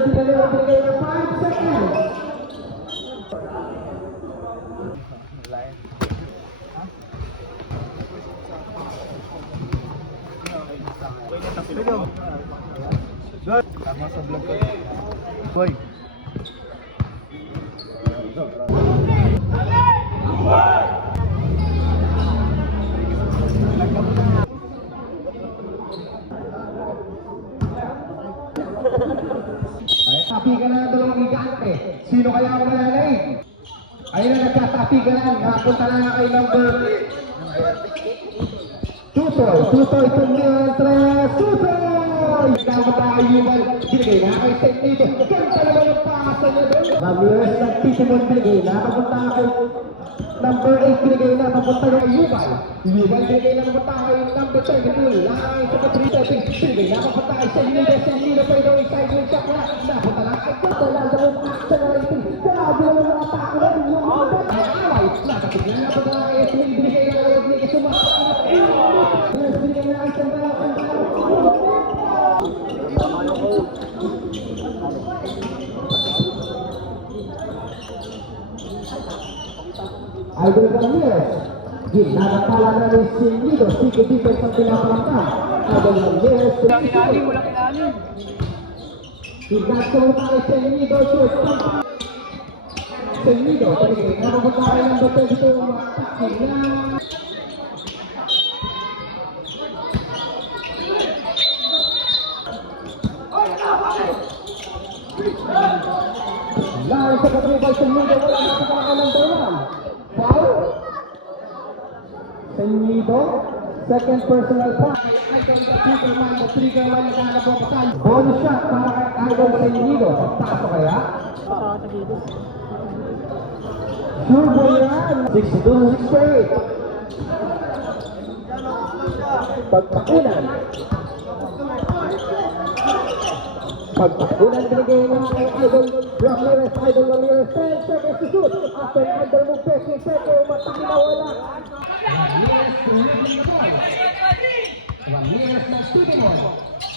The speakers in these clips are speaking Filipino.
5 seconds. Tama sa vlog ko. Boy. Ay, tapi ka na ng dalawang gigante. Sino kaya ang mananaig? Ayun na, nagkatapi ka na. Napunta na kay number Tutoy. Tutoy, tumingin, tres, Tutoy! Ikaw tayo yung binigay na kay Teknito. Ganda naman yung pasa niya doon. Ramirez ng Tisimon binigay na. Papunta kay number 8 binigay na. Papunta kay Yubal. Yubal binigay na. Papunta kay number 32. Lakay sa 3 settings. Binigay na. Papunta kay Senlido. Senlido pa ito. Side wing shot na. Napunta na kay Kato. Lalawin accelerating. Grabe naman ang atake na. Yung mga alay. Nakatignan na. Papunta kay Esmil. Binigay na. Binigay na. Sumasama. Binigay na. Isang dalaw. Idol Ramirez, ginagakala na rin si Nido, sige defense ang pinapalangka. Idol Ramirez, Walang ilalim. ginagsalita kay Nido, shoot. Nido, pwede na magkakaroon ng bato dito ang matakil na. Lalo sa katribal sa Nido, wala na sa number 1. Foul. Senlido, second personal foul. Bonus shot para kay Idol Senlido. Pagpaso kaya? Sure po yan. 62-68. Pagpakunan. Pagpakunan binigay na kay Idol Ramirez. Idol Ramirez, 10 seconds to shoot. After Idol Mugpes, yung second, mataki na wala. Ramirez na Titimon.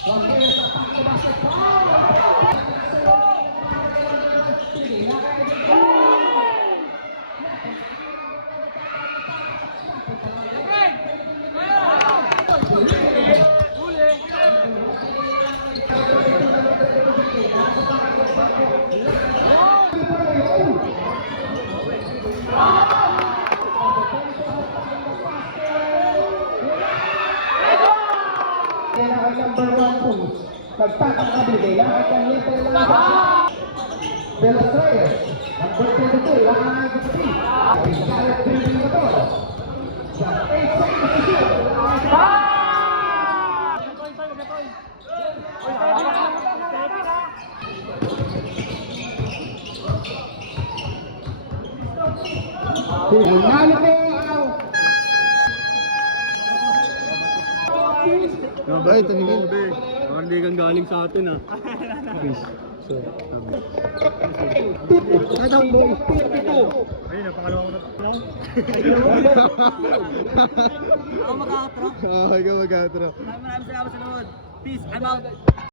Ramirez na atake na basket. Number 1 points. Nagpapakabigay lang at ang little lang sa Bella Reyes. Number 22, lakay sa 3. Ay Scarlett dribbling na to. Sa 8 seconds to shoot. Nalo ko ang Ay, tanigin. Parang di kang galing sa atin ah. Peace. So, Tatang mo, ito. ay, napakalawa ko na. Ako mag-outro. Ikaw mag-outro. Maraming salamat sa nood. Peace. I'm out.